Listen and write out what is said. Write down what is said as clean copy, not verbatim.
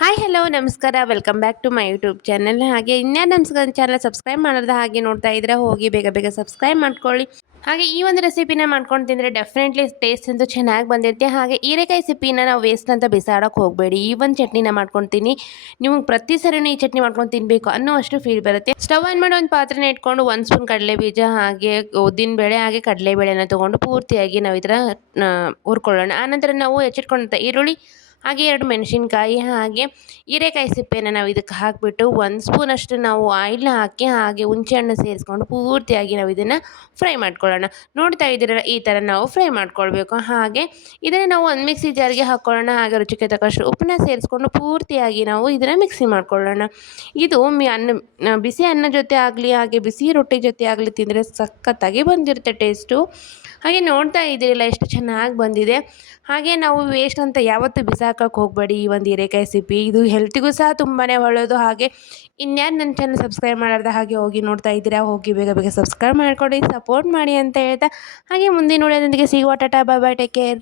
Hi hello ನಮಸ್ಕಾರ welcome back to my YouTube channel. ಹಾಗೆ ಇನ್ಯಾರು ನಮ್ಮ ಚಾನಲ್ ಸಬ್ಸ್ಕ್ರೈಬ್ ಮಾಡೋದು ಹಾಗೆ ನೋಡ್ತಾ ಇದ್ರೆ ಹೋಗಿ ಬೇಗ ಬೇಗ ಸಬ್ಸ್ಕ್ರೈಬ್ ಮಾಡ್ಕೊಳ್ಳಿ. ಹಾಗೆ ಈ ಒಂದು ರೆಸಿಪಿನ ಮಾಡ್ಕೊಂಡು ತಿಂದರೆ ಡೆಫಿನೆಟ್ಲಿ ಟೇಸ್ಟ್ ಅಂತೂ ಚೆನ್ನಾಗಿ ಬಂದಿರುತ್ತೆ. ಹಾಗೆ ಹೀರೆಕಾಯಿ ಸಿಪ್ಪಿನ ನಾವು ವೇಸ್ಟ್ ಅಂತ ಬಿಸಾಡೋಕೆ ಹೋಗಬೇಡಿ. ಈ ಒಂದು ಚಟ್ನಿನ ಮಾಡ್ಕೊತೀನಿ, ನೀವು ಪ್ರತಿ ಸರಿನೂ ಈ ಚಟ್ನಿ ಮಾಡ್ಕೊಂಡು ತಿನ್ನಬೇಕು ಅನ್ನೋ ಅಷ್ಟು ಫೀಲ್ ಬರುತ್ತೆ. ಸ್ಟವ್ ಆನ್ ಮಾಡಿ ಒಂದು ಪಾತ್ರೆನ ಇಟ್ಕೊಂಡು 1 ಸ್ಪೂನ್ ಕಡಲೆ ಬೀಜ ಹಾಗೆ ಉದ್ದಿನಬೇಳೆ ಹಾಗೆ ಕಡಲೆಬೇಳೆನ ತೊಗೊಂಡು ಪೂರ್ತಿಯಾಗಿ ನಾವು ಈ ಥರ ಹುರ್ಕೊಳ್ಳೋಣ. ಆನಂತರ ನಾವು ಹೆಚ್ಚಿಟ್ಕೊಂಡಂಥ ಈರುಳ್ಳಿ ಹಾಗೆ 2 ಮೆಣಸಿನ್ಕಾಯಿ ಹಾಗೆ ಹೀರೆಕಾಯಿ ಸಿಪ್ಪೆನ ನಾವು ಇದಕ್ಕೆ ಹಾಕಿಬಿಟ್ಟು 1 ಸ್ಪೂನಷ್ಟು ನಾವು ಆಯಿಲ್ನ ಹಾಕಿ ಹಾಗೆ ಹುಣಸೆಹಣ್ಣು ಸೇರಿಸ್ಕೊಂಡು ಪೂರ್ತಿಯಾಗಿ ನಾವು ಇದನ್ನು ಫ್ರೈ ಮಾಡ್ಕೊಳ್ಳೋಣ. ನೋಡ್ತಾ ಇದ್ದೀರಲ್ಲ, ಈ ಥರ ನಾವು ಫ್ರೈ ಮಾಡ್ಕೊಳ್ಬೇಕು. ಹಾಗೆ ಇದನ್ನು ನಾವು ಒಂದು ಮಿಕ್ಸಿ ಜಾರ್ಗೆ ಹಾಕ್ಕೊಳ್ಳೋಣ. ಹಾಗೆ ರುಚಿಗೆ ತಕ್ಕಷ್ಟು ಉಪ್ಪನ್ನ ಸೇರಿಸ್ಕೊಂಡು ಪೂರ್ತಿಯಾಗಿ ನಾವು ಇದನ್ನು ಮಿಕ್ಸಿ ಮಾಡ್ಕೊಳ್ಳೋಣ. ಇದು ಬಿಸಿ ಅನ್ನ ಜೊತೆ ಆಗಲಿ ಹಾಗೆ ಬಿಸಿ ರೊಟ್ಟಿ ಜೊತೆ ಆಗಲಿ ತಿಂದರೆ ಸಖತ್ತಾಗಿ ಬಂದಿರುತ್ತೆ ಟೇಸ್ಟು. ಹಾಗೆ ನೋಡ್ತಾ ಇದ್ದೀರಲ್ಲ ಎಷ್ಟು ಚೆನ್ನಾಗಿ ಬಂದಿದೆ. ಹಾಗೆ ನಾವು ವೇಸ್ಟ್ ಅಂತ ಯಾವತ್ತೂ ಬಿಸಾಕೋಕ್ಕೆ ಹೋಗಬೇಡಿ. ಈ ಒಂದು ಹೀರೆಕಾಯಿ ಸಿಪ್ಪಿ ಇದು ಹೆಲ್ತಿಗೂ ಸಹ ತುಂಬಾ ಒಳ್ಳೆಯದು. ಹಾಗೆ ಇನ್ಯಾರು ನನ್ನ ಚಾನಲ್ ಸಬ್ಸ್ಕ್ರೈಬ್ ಮಾಡಾರ್ದ ಹಾಗೆ ಹೋಗಿ ನೋಡ್ತಾ ಇದ್ದೀರಾ, ಹೋಗಿ ಬೇಗ ಬೇಗ ಸಬ್ಸ್ಕ್ರೈಬ್ ಮಾಡ್ಕೊಂಡು ಸಪೋರ್ಟ್ ಮಾಡಿ ಅಂತ ಹೇಳ್ತಾ ಹಾಗೆ ಮುಂದಿನ ವಿಡಿಯೋದೊಂದಿಗೆ ಸಿಗುವ. ಟಾಟಾ, ಬಾಯ್ ಬಾಯ್, ಟೇಕ್ ಕೇರ್.